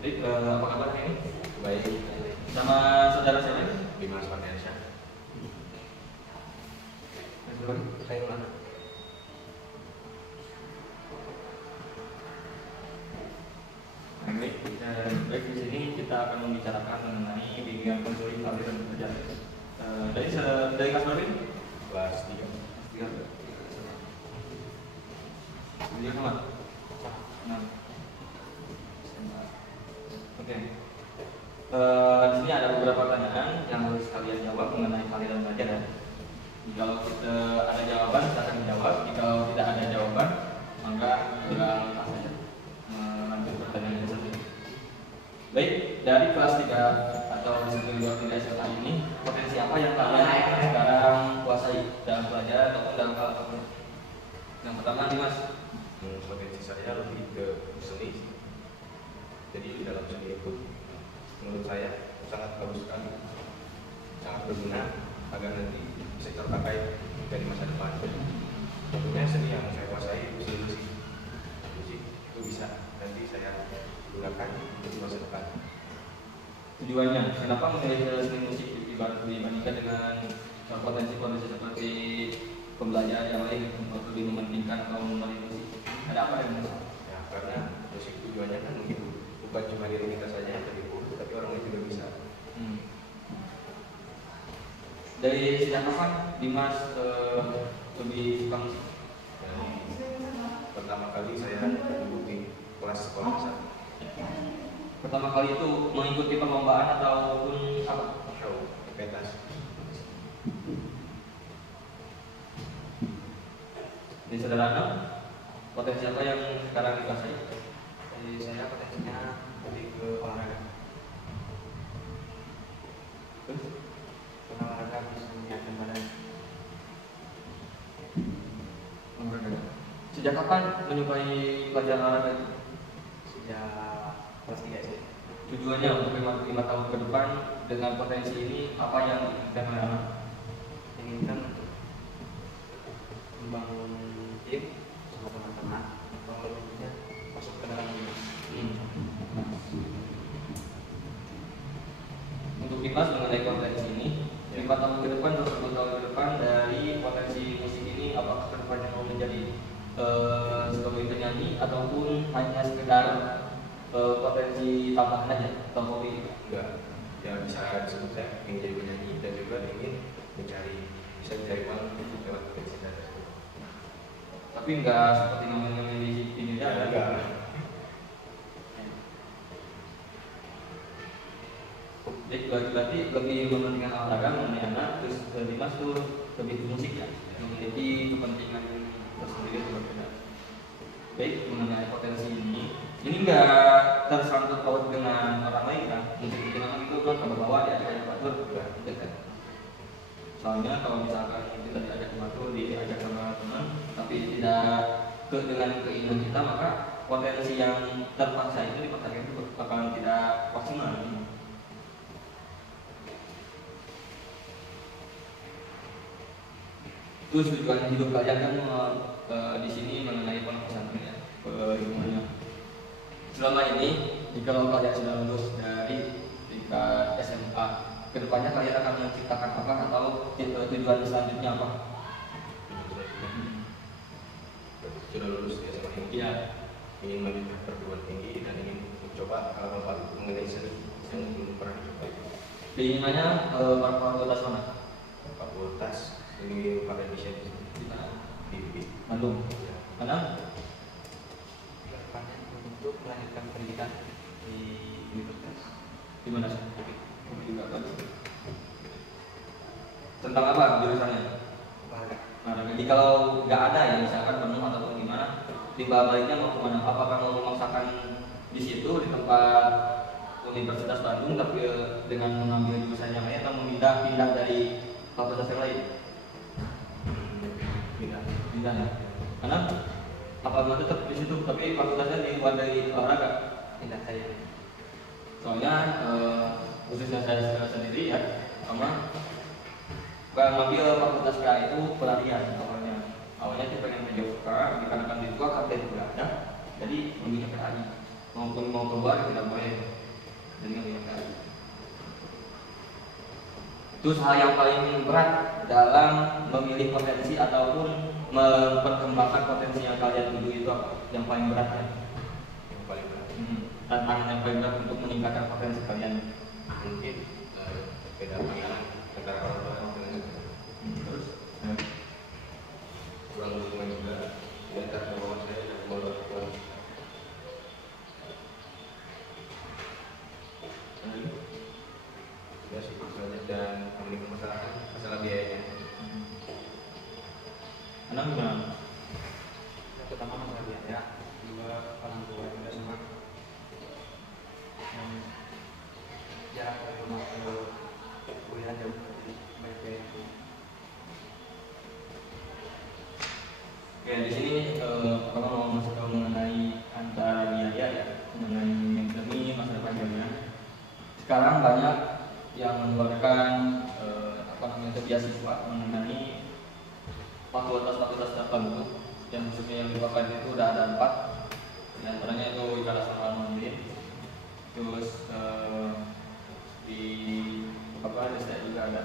Jadi apa kabar hari ini? Baik, Sama saudara siapa ini? Dimas Fardiansyah. Saya ulang. Baik, di sini kita akan membicarakan mengenai bimbingan konseling aliran kerja. Dari kelas berapa ini? Kelas 3. Tiga. Dia sama? 6. Oke. Di sini ada beberapa pertanyaan yang harus kalian jawab mengenai aliran belajar ya. Jika kita ada jawaban, kita akan menjawab. Jika tidak ada jawaban, maka tinggal lepas saja melanjut pertanyaan yang satu. Baik, dari kelas 3 atau disebut juga 3 SMA ini, potensi apa yang kalian sekarang kuasai dalam pelajaran ataupun dalam hal apapun? Yang pertama nih Mas. Potensi saya lebih ke seni. Jadi di dalam seni itu menurut saya sangat bagus sekali, sangat berguna agar nanti bisa terpakai dari masa depan. Tentunya seni yang saya kuasai musik itu bisa nanti saya gunakan di masa depan. Tujuannya, kenapa memilih seni musik dibandingkan dengan potensi-potensi seperti pembelajaran yang lain untuk lebih mementingkan atau memilih musik? Ada apa yang masalah? Ya, karena musik tujuannya kan menghibur, bukan cuma diri kita saja yang terhibur, tapi orang lain juga bisa. Dari sejak kapan Dimas lebih suka musik? Pertama kali saya mengikuti kelas sekolah dasar. Pertama kali itu mengikuti perlombaan ataupun apa? Show pentas. Di sederhana, potensi apa yang sekarang dikuasai? Jadi saya potensinya lebih ke olahraga. Terus? Olahraga bisa menyehatkan badan. Olahraga. Sejak kapan menyukai pelajaran olahraga? Sejak kelas 3 SD. Tujuannya untuk 5 tahun ke depan dengan potensi ini apa yang diinginkan oleh anak? Inginkan untuk membangun tim sama teman-teman, kalau lebihnya masuk ke dalam ini. Untuk Dimas mengenai potensi ini, 5 tahun ke depan atau 10 tahun ke depan dari potensi musik ini, apakah ke depannya mau menjadi sebagai penyanyi ataupun hanya sekedar potensi tambahan aja atau hobi? Enggak, ya bisa disebut saya ingin jadi penyanyi dan juga ingin bisa mencari uang lewat potensi saya tersebut. Tapi enggak seperti namanya di Indonesia Ya, ada. enggak. Jadi berarti lebih mementingkan olahraga mengenai anak, terus Dimas tuh lebih ke musik ya, memiliki kepentingan tersendiri atau berbeda. Baik, mengenai potensi ini enggak tersangkut paut dengan orang lain kan? Musik kita itu kan kalau bawa ya kayak batur gitu kan. Soalnya kalau misalkan kita diajak batur, diajak sama teman, tapi tidak dengan keinginan kita, maka potensi yang terpaksa itu dipaksakan itu bakalan tidak maksimal. Terus tujuan hidup kalian kan di sini mengenai pondok pesantren ya, ilmunya. Selama ini, jika kalian sudah lulus dari tingkat SMA, kedepannya kalian akan menciptakan apa atau tujuan selanjutnya apa? Sudah lulus ya sama ini. Iya. Ingin melanjutkan perguruan tinggi dan ingin mencoba hal-hal baru mengenai seni yang belum pernah dicoba. Keinginannya fakultas mana? Fakultas Seni Rupa dan Desain Di mana? di Bandung. ya. Mana? Kedepannya untuk melanjutkan pendidikan di universitas. Di mana sih? Juga Bandung. Tentang apa jurusannya? Olahraga. Nah, jadi kalau nggak ada ya misalkan penuh ataupun gimana, timbal baliknya mau kemana? Apakah mau memaksakan di situ di tempat Universitas Bandung tapi dengan mengambil jurusan yang lain atau pindah dari fakultas yang lain? Pindah ya. Karena apabila tetap di situ tapi fakultasnya di luar dari olahraga. Pindah saya. Soalnya khususnya saya sendiri ya, sama mengambil fakultas PA itu pelarian awalnya. Awalnya sih pengen ke Jogja, dikarenakan di tua KP juga ada, jadi memilih PA. Mau keluar tidak boleh. Jadi nggak. Terus hal yang paling berat dalam memilih potensi ataupun memperkembangkan potensi yang kalian tuju itu apa? Yang paling berat ya? Yang paling berat Tantangan yang paling berat untuk meningkatkan potensi kalian. mungkin beda pandangan antara orang tua dengan Terus kurang dukungan juga di antara kemauan saya dan kemauan orang tua. Ya sih masalahnya dan memiliki masalah biayanya. Anda gimana? Yang pertama masalah biaya, kedua orang tua yang udah sama, yang jarak dari rumah ke kuliah jauh, jadi baik biaya itu. Oke, di sini Bapak mau masuk tahu mengenai antara biaya ya, mengenai demi masa depan jaminan. Sekarang banyak yang mengeluarkan beasiswa mengenai fakultas-fakultas tertentu yang khususnya yang dipakai itu udah ada 4, di antaranya itu Ikalas Mandiri, terus di desa juga ada.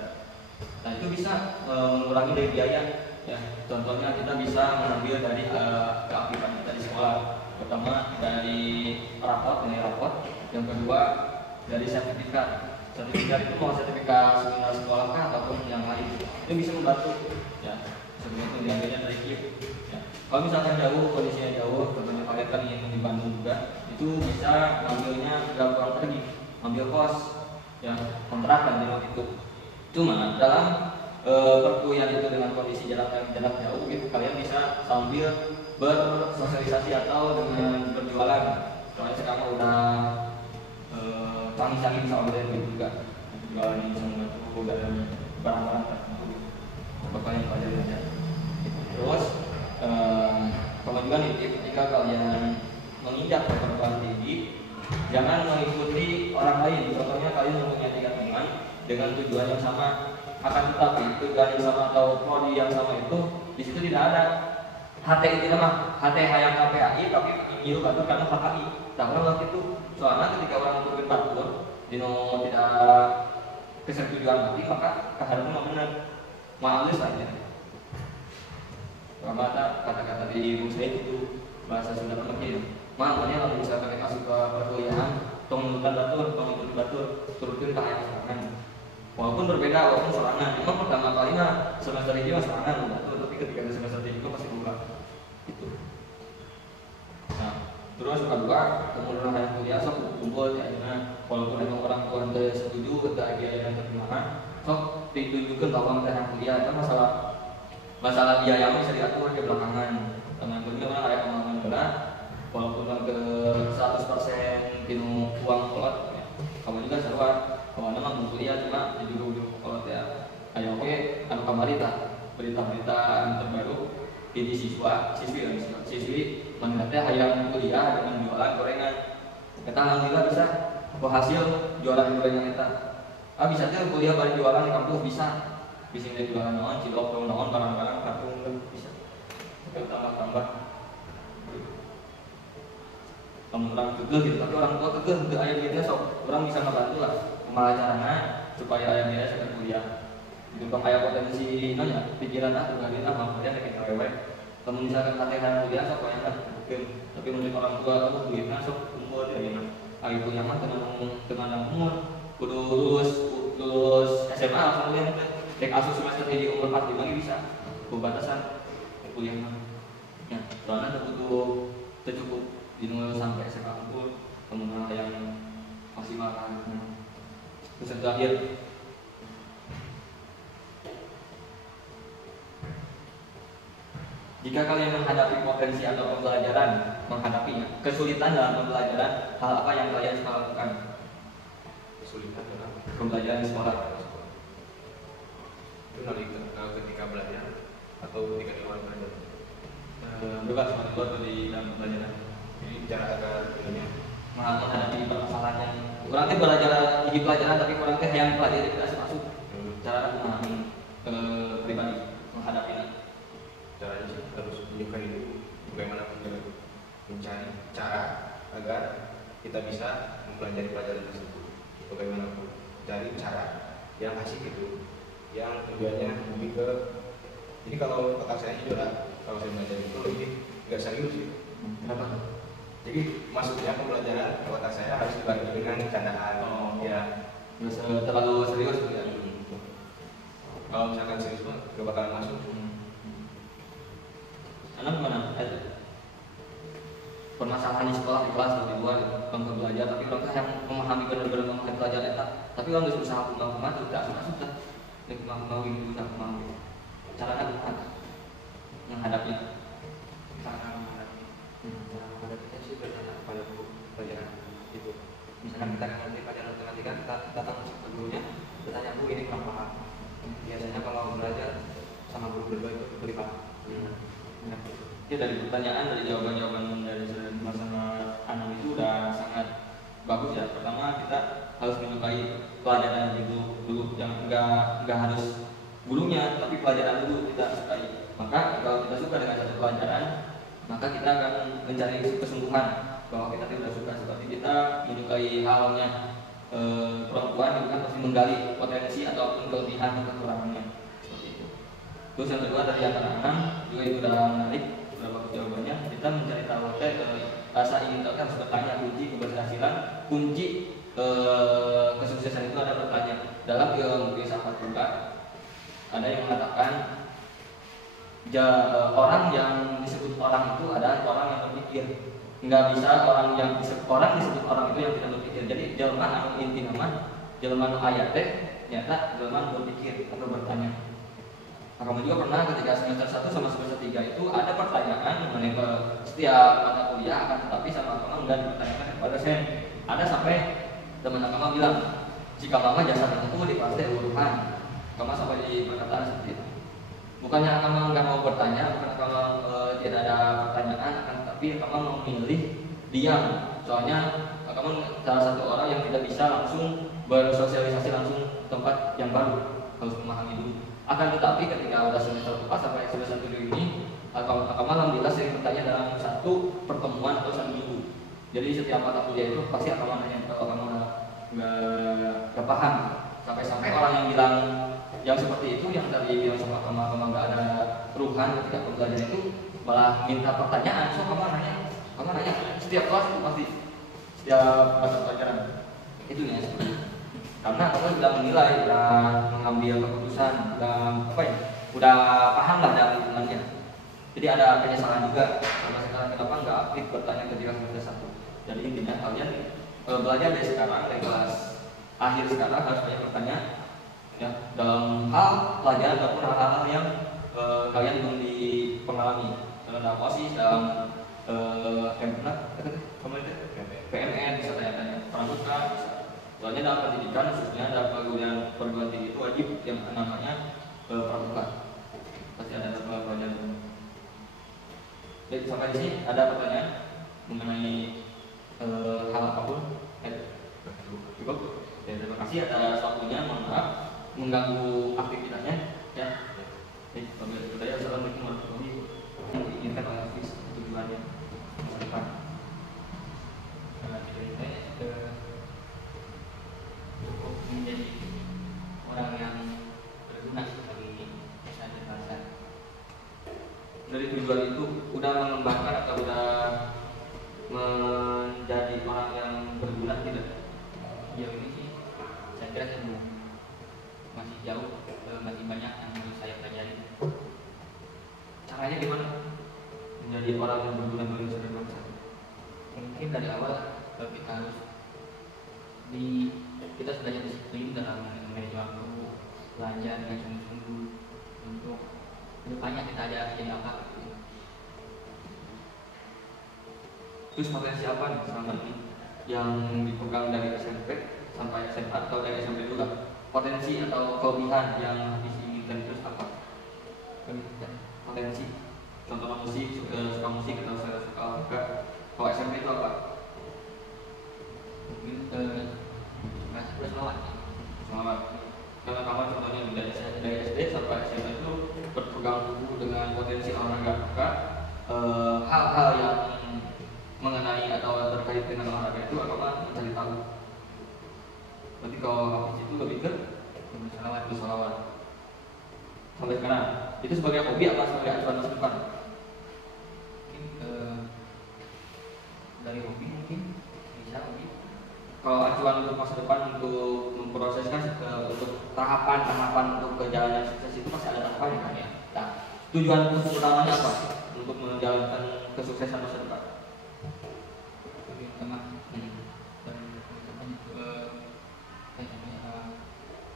Nah itu bisa mengurangi dari biaya ya. Contohnya kita bisa mengambil dari keaktifan kita di sekolah, pertama dari rapot, yang kedua dari sertifikat itu mau sertifikat seminar sekolah kah ataupun yang lain, itu bisa membantu ya. Sebelum itu diambilnya dari KIP ya. Kalau misalkan jauh, kondisinya jauh, contohnya kalian kan yang di Bandung juga, itu bisa ngambilnya gak kurang pergi, ambil kos ya, kontrakan di waktu itu. Cuma dalam perkuliahan itu dengan kondisi jarak jauh gitu, kalian bisa sambil bersosialisasi atau dengan berjualan. Soalnya sekarang udah canggih bisa online gitu juga, jualan ini bisa membantu dalam barang-barang tertentu. Bapak yang pelajari aja. Terus kalau juga nitip, ketika kalian menginjak ke perguruan tinggi, jangan mengikuti orang lain. Contohnya kalian mempunyai 3 teman dengan tujuan yang sama, akan tetapi tujuan yang sama atau prodi yang sama itu di situ tidak ada HT itu nama HT hayang KPAI tapi mengilu batur karena KPI. Nah waktu itu soalnya ketika orang turun batur dino tidak kesetujuan mati, maka keharapnya benar males aja. Kalau kata-kata di muslim itu bahasa Sunda penting. Makanya kalau misalkan kita masuk ke perkuliahan, tong ikut batur, turutkan ke hayang serangan. Walaupun berbeda, walaupun serangan. Memang pertama kalinya semester ini mas serangan batur, tapi ketika semester itu pasti buka. Gitu. Nah, terus kedua, kemudian hayang kuliah sok kumpul ya, walaupun memang orang tua tidak setuju ketika biaya yang terima, sok ditujukan bahwa hayang kuliah itu masalah biaya yang bisa diatur ke belakangan. Karena kemudian orang ada kemampuan berat, walaupun ke 100% pinu uang kolot, ya. Kamu juga seruan. Kalau memang kuliah cuma jadi dulu kolot ya. Ayo oke, anu kamari tak berita-berita terbaru ini siswi mengingatnya hayang kuliah dengan jualan gorengan. Kita alhamdulillah bisa berhasil jualan gorengan kita. Bisa tuh kuliah bareng jualan di kampus bisa dari jualan naon, cilok, naon, barang-barang karung bisa. Tambah. Kamu orang kekeh gitu, tapi orang tua kekeh untuk ayam gitu sok orang bisa ngebantu lah. Malah caranya supaya ayam dia segera kuliah. Itu kalau ayam potensi nanya pikiran tunggalin mampunya kayak cewek. Kamu misalkan latihan kuliah sok banyak kan, tapi menurut orang tua kamu duitnya sok umur ya gimana? Itu yang mah dengan umur, kudu lulus SMA langsung kuliah. Cek asus semester di umur 45 bisa, batasan kuliah mah. Ya, soalnya butuh cukup di sampai SMA unggul, kemudian yang maksimal kan. Terus terakhir, jika kalian menghadapi potensi atau pembelajaran, menghadapinya kesulitan dalam pembelajaran, hal apa yang kalian harus lakukan? Kesulitan dalam Pembelajaran di sekolah. itu ketika belajar atau ketika di luar belajar. Bebas luar atau di dalam pembelajaran. Jadi bicara agar ini Menghadapi permasalahan yang kurang teh belajar di pelajaran tapi kurang teh yang pelajari tidak masuk. Cara memahami pribadi menghadapinya. caranya sih harus menyukai itu bagaimana mencari cara agar kita bisa mempelajari pelajaran tersebut. bagaimanapun cari cara yang asik gitu, yang tujuannya lebih ke, jadi kalau otak saya juara, kalau saya belajar itu lebih nggak serius sih. Kenapa? Jadi maksudnya pembelajaran ke otak saya harus dibarengi dengan candaan. Ya. Nggak terlalu serius gitu ya. Kalau misalkan serius mah gak bakalan masuk. Anak gimana? Permasalahan di sekolah, di kelas atau di luar, orang belajar, tapi orang yang memahami benar-benar memahami pelajaran itu, tapi orang harus berusaha kumah itu tidak sudah, dan kumah itu sudah kumah. Caranya bukan menghadapinya. Cara menghadapinya sih bertanya kepada guru pelajaran itu. Misalkan kita nggak ngerti pelajaran matematika, kita datang ke gurunya, bertanya, Bu, ini kurang paham. Biasanya kalau belajar sama guru berdua itu lebih paham. Ya, dari pertanyaan, dari jawaban-jawaban dari masalah anak itu udah sangat bagus ya. Pertama kita harus menyukai pelajaran itu dulu, jangan nggak harus gurunya, tapi pelajaran dulu kita sukai. Maka kalau kita suka dengan satu pelajaran, maka kita akan mencari kesungguhan bahwa kita tidak suka. Seperti kita menyukai halnya perempuan, itu kan pasti menggali potensi ataupun kelebihan atau kekurangannya. Seperti itu. Terus yang kedua dari anak-anak juga itu udah menarik, udah bagus jawabannya. Kita mencari tahu rasa ingin tahu, harus bertanya. Kunci keberhasilan, kunci kesuksesan itu ada bertanya. Dalam ilmu filsafat juga ada yang mengatakan orang yang disebut orang itu adalah orang yang berpikir. Nggak bisa orang disebut orang itu yang tidak berpikir. Jadi jelema anu inti nama, jelema anu aya teh nyata jelema anu berpikir atau bertanya. Kamu juga pernah ketika semester 1 sama semester 3 itu ada pertanyaan mengenai setiap mata kuliah, akan tetapi sama kamu enggak dipertanyakan kepada saya. Ada sampai teman kamu bilang, jika mama jasa itu di kelas teh uruhan. Kamu sampai di perkataan seperti itu. Bukannya kamu nggak mau bertanya, bukan kamu tidak ada pertanyaan, akan tetapi kamu memilih diam. Soalnya kamu salah satu orang yang tidak bisa langsung bersosialisasi langsung tempat yang baru, harus memahami dulu. Akan tetapi ketika udah semester 4 sampai semester 7 ini, kamu alhamdulillah sering bertanya dalam satu pertemuan atau satu minggu. Jadi setiap mata kuliah itu pasti akan nanya kalau kamu nggak paham. Sampai-sampai orang yang bilang yang seperti itu, yang tadi bilang sama kamu nggak ada perubahan ketika pembelajaran itu, malah minta pertanyaan. So kamu nanya setiap kelas itu pasti, setiap mata pelajaran itu ya seperti itu. Karena kamu sudah menilai, sudah mengambil keputusan, udah paham lah dari lingkungannya. Jadi ada penyesalan juga sama sekarang kenapa nggak aktif bertanya ketika semester 1. Jadi intinya kalian belajar dari sekarang, dari kelas akhir sekarang harus banyak bertanya ya, dalam hal pelajaran ataupun hal-hal yang kalian belum dipengalami dalam OSIS, dalam PMN bisa tanya-tanya, pramuka bisa. Soalnya dalam pendidikan khususnya dalam perguruan tinggi itu wajib yang namanya pramuka, pasti ada pelajaran. Jadi sampai di sini ada pertanyaan mengenai hal apapun? Cukup? Ya, terima kasih atas waktunya. Mohon maaf mengganggu aktivitasnya. Ya. Assalamualaikum warahmatullahi wabarakatuh. Yang diinginkan oleh Hafiz tujuannya masa depan. Cukup menjadi orang yang berguna bagi desa dan bangsa. Dari tujuan itu udah mengembangkan atau udah menjadi orang yang berguna tidak? Jauh ini sih saya kira semua masih jauh, masih banyak yang harus saya pelajari. Caranya gimana menjadi orang yang berguna bagi desa dan bangsa? Mungkin dari awal kita harus kita sebenarnya disiplin dalam manajemen waktu, belajar dengan sungguh-sungguh untuk kedepannya kita ada agenda apa gitu. Terus potensi apa nih selama ini yang dipegang dari SMP sampai SMA atau dari SMP juga? Potensi atau kelebihan yang diinginkan terus apa? Potensi, contoh musik, suka musik atau suka kalau SMP itu apa? Mungkin berselawat. Selamat. Karena kamu contohnya dari SD sampai SMA itu berpegang teguh dengan potensi olahraga. Hal-hal yang mengenai atau terkait dengan olahraga itu kamu mencari tahu. Berarti kalau Hafiz itu lebih ke bersolawat. Sampai sekarang itu sebagai hobi apa sebagai acuan masa depan? Mungkin dari hobi mungkin bisa hobi. Kalau acuan untuk masa depan untuk memproseskan untuk tahapan untuk perjalanan sukses itu pasti ada tahapannya kan ya. Nah, tujuan utamanya apa untuk menjalankan kesuksesan masa depan? Tujuan utama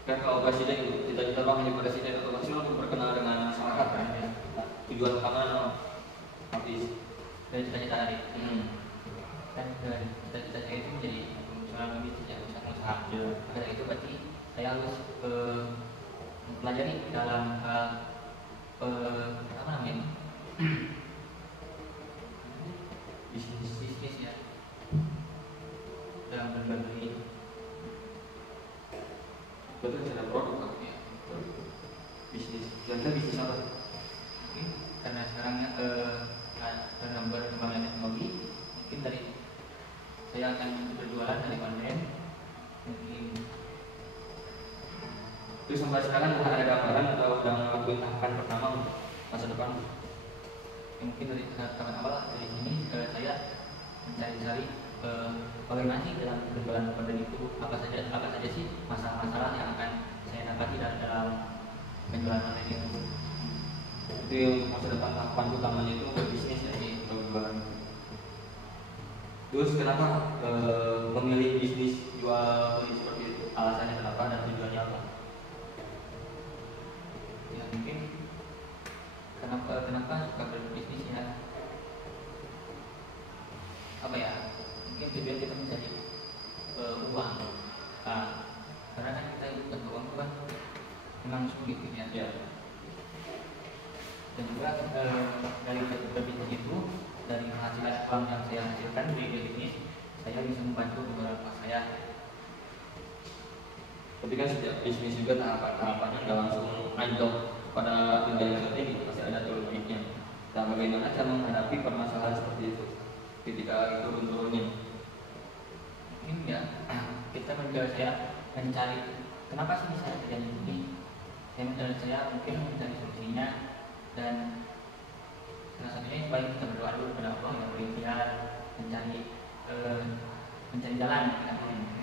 Kan kalau presiden itu cita-cita bang jadi presiden atau pasti untuk berkenal dengan masyarakat kan ya. Nah, tujuan utama habis dari cita-cita tadi. Kan cita-cita saya itu menjadi pengusaha bisnis ya, usaha. Karena itu berarti saya harus mempelajari dalam hal apa namanya bisnis ya, dalam berbagai betul ada produk kan ya. Bisnis, kira-kira bisnis apa? mungkin karena sekarang karena berkembangnya teknologi, mungkin dari saya akan berjualan dari online mungkin. Terus sampai sekarang udah ada gambaran atau udah ngelakuin tahapan pertama masa depan? Mungkin dari tahapan awal dari sini saya mencari-cari bagaimana sih dalam berjualan online itu, apa saja sih masalah-masalah yang akan saya dapati dalam penjualan online itu. Itu untuk masa depan tahapan utamanya itu berbisnis ya, berjualan. Terus kenapa memilih bisnis jual beli seperti itu? Alasannya kenapa dan tujuannya apa? Ya mungkin kenapa suka berbisnis ya, apa ya, mungkin tujuan kita mencari uang. Karena kan kita butuh uang itu kan memang sulit gitu ya. Dan juga dari berbisnis itu, dari penghasilan uang yang saya hasilkan dari bisnis, saya bisa membantu beberapa saya. Tapi kan setiap bisnis juga tahapannya nggak langsung anjlok pada tingkat yang tertinggi, pasti ada turun-turunnya. Nah, bagaimana cara menghadapi permasalahan seperti itu ketika turun-turunnya? Mungkin ya kita mencari kenapa sih bisa terjadi ini. Saya mungkin mencari solusinya, dan salah satunya yang paling kita berdoa dulu kepada Allah, yang berikhtiar mencari jalan,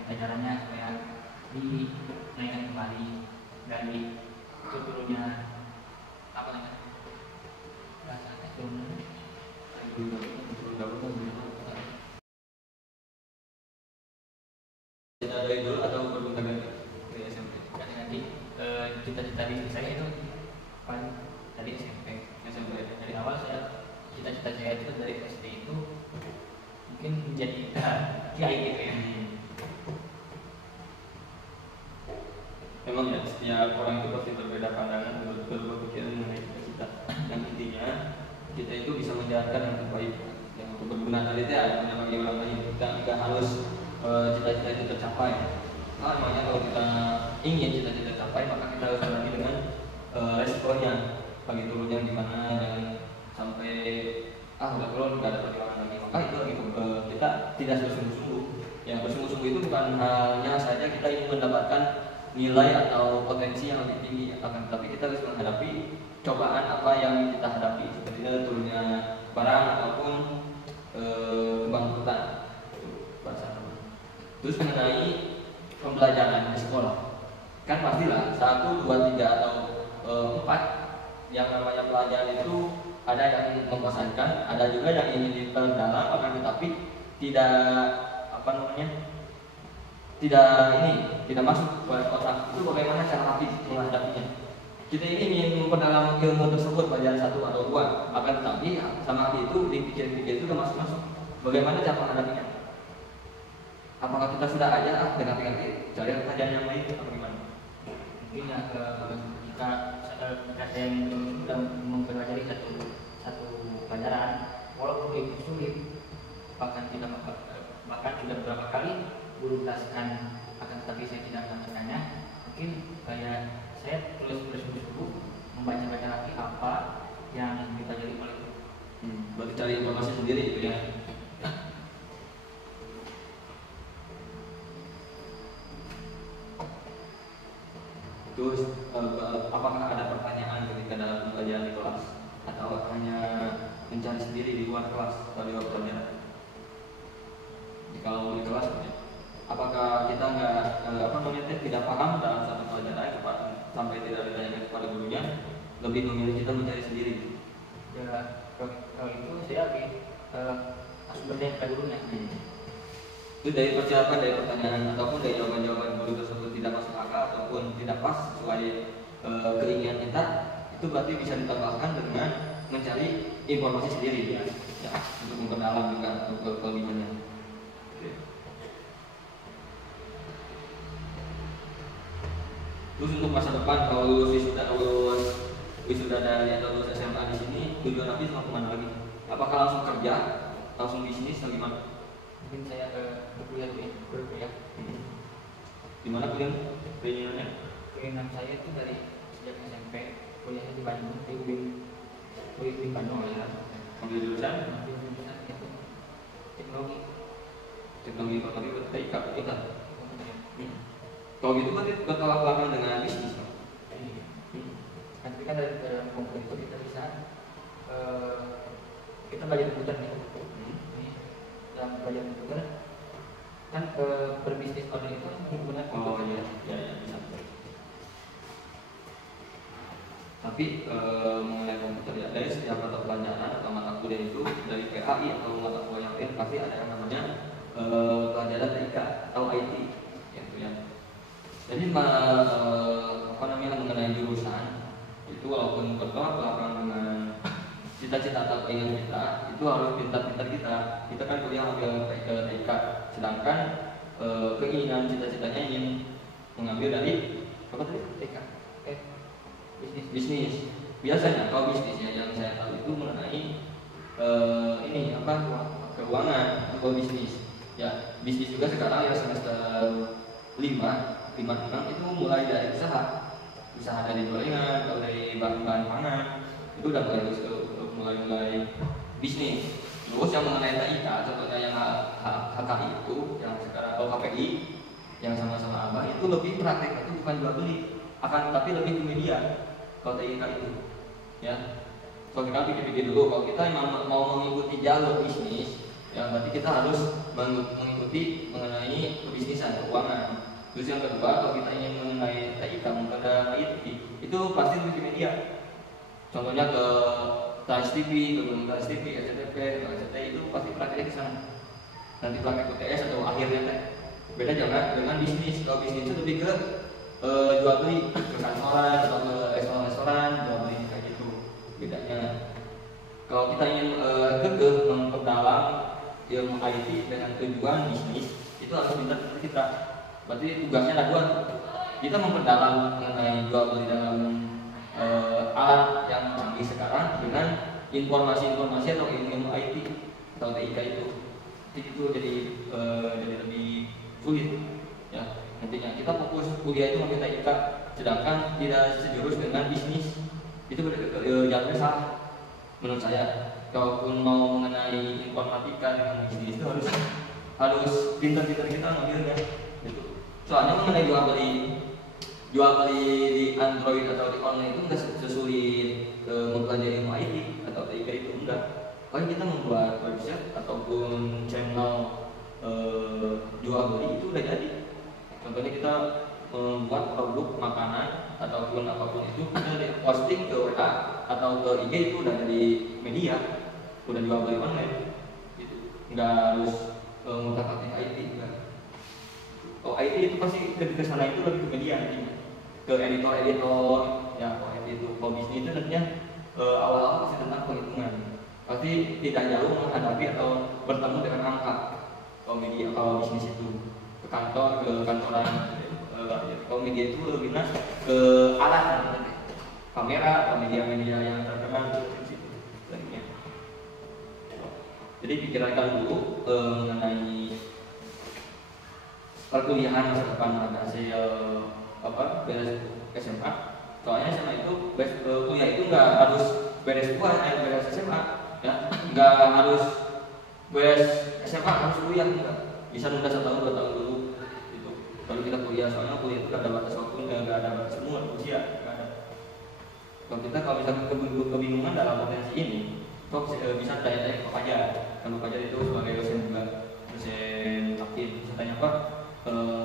kita jalannya supaya dinaikkan kembali dari turunnya apa namanya rasanya turunnya. Cita dari dulu atau bergonta-ganti dari SMP? Ganti cita-cita diri saya itu paling dari SMP. Dari awal cita-cita saya itu dari SD itu mungkin menjadi kiai gitu ya. Memang ya, setiap orang itu pasti berbeda pandangan, berpikiran mengenai cita-cita. Yang intinya kita itu bisa menjalankan yang terbaik, yang untuk berguna tadi itu ada bagi orang lain. Kita nggak harus cita-cita itu tercapai. Namanya kalau kita ingin cita-cita tercapai, maka kita harus berani dengan resikonya. Pagi turunnya gimana, jangan sampai udah turun nggak ada perjuangan lagi. Maka itu kita tidak bersungguh-sungguh. Yang bersungguh-sungguh itu bukan hanya saja kita ingin mendapatkan nilai atau potensi yang lebih tinggi, tapi kita harus menghadapi cobaan apa yang kita hadapi, seperti turunnya barang ataupun kebangkrutan. Terus mengenai pembelajaran di sekolah, kan pastilah 1, 2, 3 atau 4 yang namanya pelajaran itu ada yang membosankan, ada juga yang ingin diperdalam, akan tetapi tidak masuk ke otak. Itu bagaimana cara Habib menghadapinya? Kita ini ingin memperdalam ilmu tersebut pelajaran 1 atau 2, akan tetapi sama Habib itu dipikir-pikir itu masuk. Bagaimana cara menghadapinya? Apakah kita sudah aja ganti cari pelajaran yang lain atau bagaimana? Mungkin ya jika saya sudah mempelajari satu pelajaran, walaupun itu sulit, bahkan sudah beberapa kali guru jelaskan, akan tetapi saya tidak mendapatkannya, mungkin saya terus bersungguh-sungguh membaca lagi apa yang dipelajari oleh guru. Berarti cari informasi sendiri gitu ya. Terus apakah ada pertanyaan ketika dalam pembelajaran di kelas atau hanya mencari sendiri di luar kelas atau di luar pelajaran? Kalau di kelas, apakah kita tidak paham dalam satu pelajaran sampai tidak ditanyakan kepada gurunya, lebih memilih kita mencari sendiri? Ya kalau itu saya lebih harus bertanya kepada gurunya. Itu dari persiapan, dari pertanyaan ataupun dari jawaban-jawaban guru tersebut tidak masuk akal ataupun tidak pas sesuai keinginan kita, itu berarti bisa ditambahkan dengan mencari informasi sendiri ya, untuk memperdalam juga kelebihannya. Terus untuk masa depan, kalau lulus wisuda dari atau lulus SMA di sini, tujuan nanti mau kemana lagi? Apakah langsung kerja, langsung bisnis atau gimana? Mungkin saya berkuliah dulu ya, berkuliah. Di mana kuliah? Keinginannya? Keinginan saya itu dari sejak SMP kuliahnya di Bandung, di UIN Bandung ya. Ambil jurusan? Ambil jurusan itu teknologi. Teknologi informasi TIK kita. Kalau gitu kan itu bertolak belakang dengan bisnis. Nanti kan dari dalam komputer itu kita bisa kita belajar komputer nih. Dalam belajar komputer kan berbisnis online itu menggunakan Oh iya, ya bisa. Tapi mengenai komputer ya, dari setiap mata pelajaran atau mata kuliah itu dari PAI atau mata kuliah yang lain pasti ada yang namanya pelajaran TIK atau IT, gitu ya. Jadi mengenai jurusan itu walaupun bertolak belakang dengan cita-cita atau keinginan kita, itu harus pintar-pintar kita kan kuliah ambil TIK, sedangkan keinginan cita-citanya ingin mengambil dari apa tadi? TIK. Bisnis. Biasanya kalau bisnisnya yang saya tahu itu mengenai keuangan atau bisnis. Ya, bisnis juga sekarang ya semester 5 itu mulai dari usaha dari gorengan atau dari bahan-bahan pangan, itu udah mulai bisnis. Terus yang mengenai TIK, contohnya yang HKI itu, yang sekarang KPI, yang sama-sama abah itu lebih praktek, itu bukan jual beli, akan tapi lebih ke media. Kalau TIK itu, ya. Kalau kita pikir-pikir dulu, kalau kita mau mengikuti jalur bisnis, ya berarti kita harus mengikuti mengenai kebisnisan, keuangan. Terus yang kedua, kalau kita ingin mengenai TIK, mengenai IT, itu pasti lebih ke media. Contohnya ke Trans TV, ke Trans TV, SCTV, ke SCTI itu pasti prakteknya ke sana. Nanti praktek UTS atau akhirnya teh. Beda jangan dengan bisnis. Kalau bisnis itu lebih ke jual beli ke kantoran atau ke restoran, jual beli kayak gitu. Bedanya. Kalau kita ingin memperdalam ilmu IT dengan tujuan bisnis, itu harus pintar kita. Berarti tugasnya ada dua. Kita memperdalam mengenai jual beli dalam alat yang canggih sekarang dengan informasi-informasi atau ilmu IT atau TIK itu jadi lebih sulit ya. Nantinya kita fokus kuliah itu ngambil TIK, sedangkan tidak sejurus dengan bisnis, itu jalurnya salah menurut saya. Kalaupun mau mengenai informatika dengan bisnis itu harus pintar-pintar kita ngambilnya gitu. Soalnya mengenai jual beli di Android atau di online itu enggak sesulit mempelajari ilmu IT atau TIK itu enggak. Kalau kita membuat website ataupun channel jual beli itu udah jadi. Contohnya kita membuat produk makanan ataupun apapun itu kita di posting ke WA atau ke IG itu udah jadi media, udah jual beli online gitu. Enggak harus ngutak-atik IT enggak. Kalau IT itu pasti ke sana itu lebih ke media nantinya, ke editor ya. Kalau itu kalau bisnis itu nantinya awal-awal pasti tentang penghitungan, pasti tidak jauh menghadapi atau bertemu dengan angka. Kalau media, kalau bisnis itu ke kantor, ke kantoran. Kalau media itu lebih ke alat, kamera atau media-media yang terkenal di situ. Jadi pikirkan dulu mengenai perkuliahan masa depan. Ada hasil beres SMA. Soalnya SMA itu kuliah itu nggak harus beres beres SMA ya, nggak harus beres SMA harus kuliah, enggak. Bisa nunda 1 tahun 2 tahun dulu gitu. kalau kita kuliah, soalnya kuliah itu gak ada batas waktu, gak ada batas umur, usia, gak ada. Kalau misalkan kebingungan dalam potensi ini, kok bisa tanya-tanya ke Fajar. Kalau Fajar itu sebagai dosen juga, dosen aktif, bisa tanya Pak,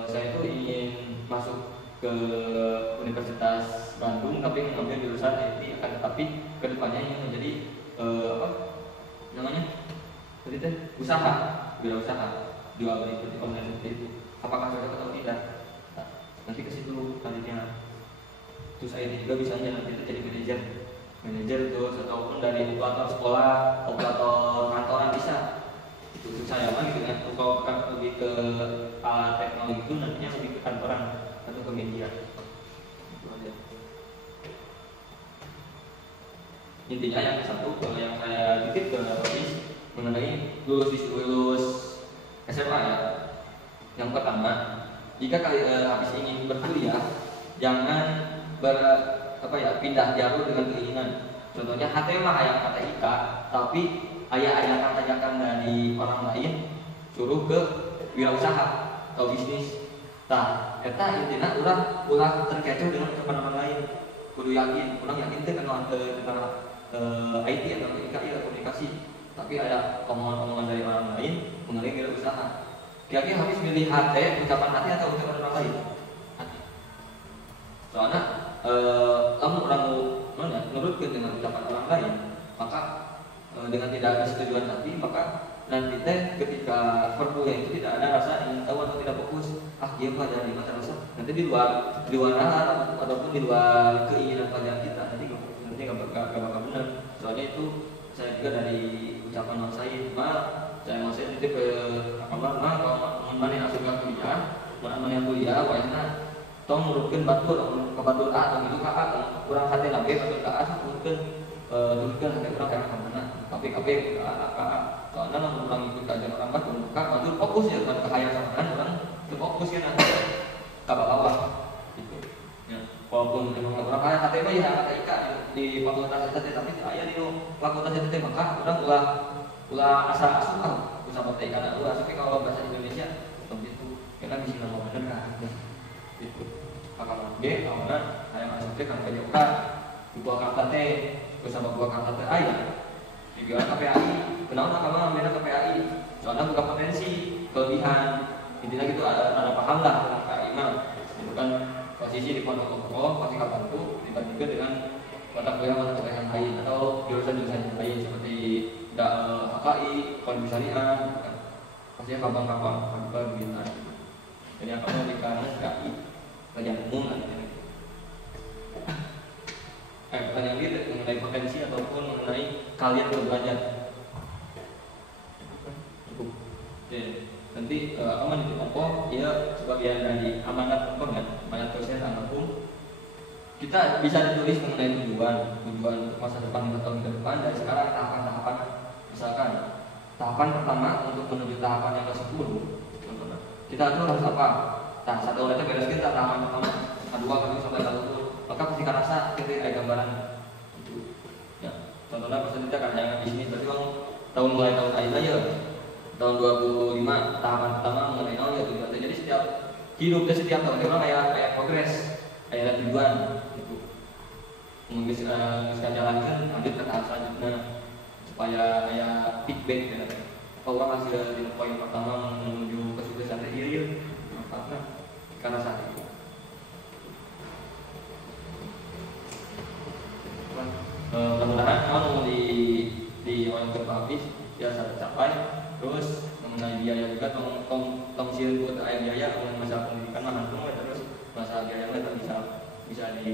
saya itu ingin masuk ke Universitas Bandung tapi mengambil jurusan IT, akan tetapi kedepannya ingin menjadi apa namanya tadi teh usaha, wirausaha, jual beli seperti online seperti itu. Apakah cocok atau tidak? Nah, nanti ke situ nantinya. Terus IT juga bisa aja nanti itu jadi manajer terus ataupun dari operator sekolah, operator kantoran bisa. Itu untuk saya mah gitu kan. Kalau lebih ke alat teknologi itu nantinya lebih ke kantoran atau ke media. Itu aja. Intinya yang satu yang saya titip ke Robis mengenai lulus SMA ya. Yang pertama, jika habis ingin berkuliah, jangan pindah jalur dengan keinginan. Contohnya HT mah aya kata IKA, tapi aya kata-kata dari orang lain suruh ke wirausaha atau bisnis. Tah, eta intina ulah terkecoh dengan ucapan orang lain. Kudu yakin, urang yakin teh kenal tentang IT atau IKA atau komunikasi. Tapi ada omongan-omongan dari orang lain mengenai wirausaha. Kira-kira habis milih HT, ucapan hati atau ucapan orang lain? Hati. Soalnya kamu orang menurutkan dengan ucapan orang lain, maka dengan tidak ada kesetujuan hati, maka nanti teh ketika perkuliahan itu tidak ada rasa ingin tahu atau tidak fokus. Dia pelajaran ini terasa nanti di luar nalar ataupun di luar keinginan pelajaran kita, nanti nggak bakal benar. Soalnya itu saya juga dari ucapan Mas Said, saya masih titip ke kalau mana yang asup kuliah, mana yang kuliah, wajahnya tong menurutkan batur ke batur A atau itu A atau kurang hati nabi batur ke A menurutkan hati kurang kayak mana KP ke A soalnya namun orang ikut kajian orang batur batur fokus ya bukan kehayaan sama orang itu fokus ya nanti ke bawah gitu ya. Walaupun orang kaya hati mah ya kata Ika di fakultas itu tapi ayah di fakultas itu maka orang ulah asa asuh usah pakai ikan ulah tapi kalau bahasa Indonesia seperti itu kita bisa ngomong bener kan gitu. Kalau B, awalnya saya masuk ke kan kajokan buah kata teh, bersama buah kata teh ayah. Dibilang KPAI, kenapa kamu ambilnya KPAI? Soalnya bukan potensi, kelebihan. Intinya gitu ada paham lah tentang KPAI mah. Itu kan posisi di pondok pasti kapan tuh dibandingkan dengan mata kuliah yang lain atau jurusan-jurusan yang lain seperti HKI, kondisi syariah, pasti kapan begitu. Jadi akan memberikan KPAI pelajaran umum lah gitu. Pertanyaan dia mengenai potensi ataupun mengenai kalian berbelajar. Cukup. Oke. Nanti aman itu pokok, ya sebagian dari amanat pokok ya, amanat dosen almarhum. Kita bisa ditulis mengenai tujuan untuk masa depan 5 tahun ke depan dari sekarang tahapan-tahapan. Misalkan tahapan pertama untuk menuju tahapan yang ke-10. Kita atur harus apa? Nah, satu orang itu beres kita tahapan pertama, kedua sampai ke-10. Maka ketika rasa kita ada gambaran itu. Ya, contohnya pas kita kan yang bisnis berarti bang mulai tahun akhir aja. Tahun 2025 tahapan pertama mengenai nol ya tujuan. Jadi setiap hidupnya setiap tahun orang kayak progres, kayak tujuan gitu. Menguskan jalankan lanjut ke tahap selanjutnya supaya kayak feedback ya. Orang hasil di poin pertama menuju kesuksesan real karena saat itu. Mudah-mudahan kalau di orang habis biasa tercapai. Terus mengenai biaya juga tong sieun buat aya biaya mengenai masalah pendidikan mah hantu terus masalah biaya bisa di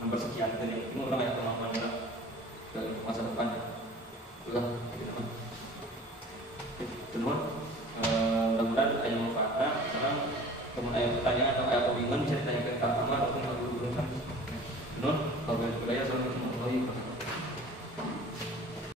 nomor sekian tadi itu orang kayak kemampuan ke masa depan. Itulah gitu teman. Teman mudah-mudahan ada manfaatnya. Sekarang teman ada pertanyaan atau ada kebingungan bisa ditanyakan ke Kak Amar ataupun Kak Guru. Teman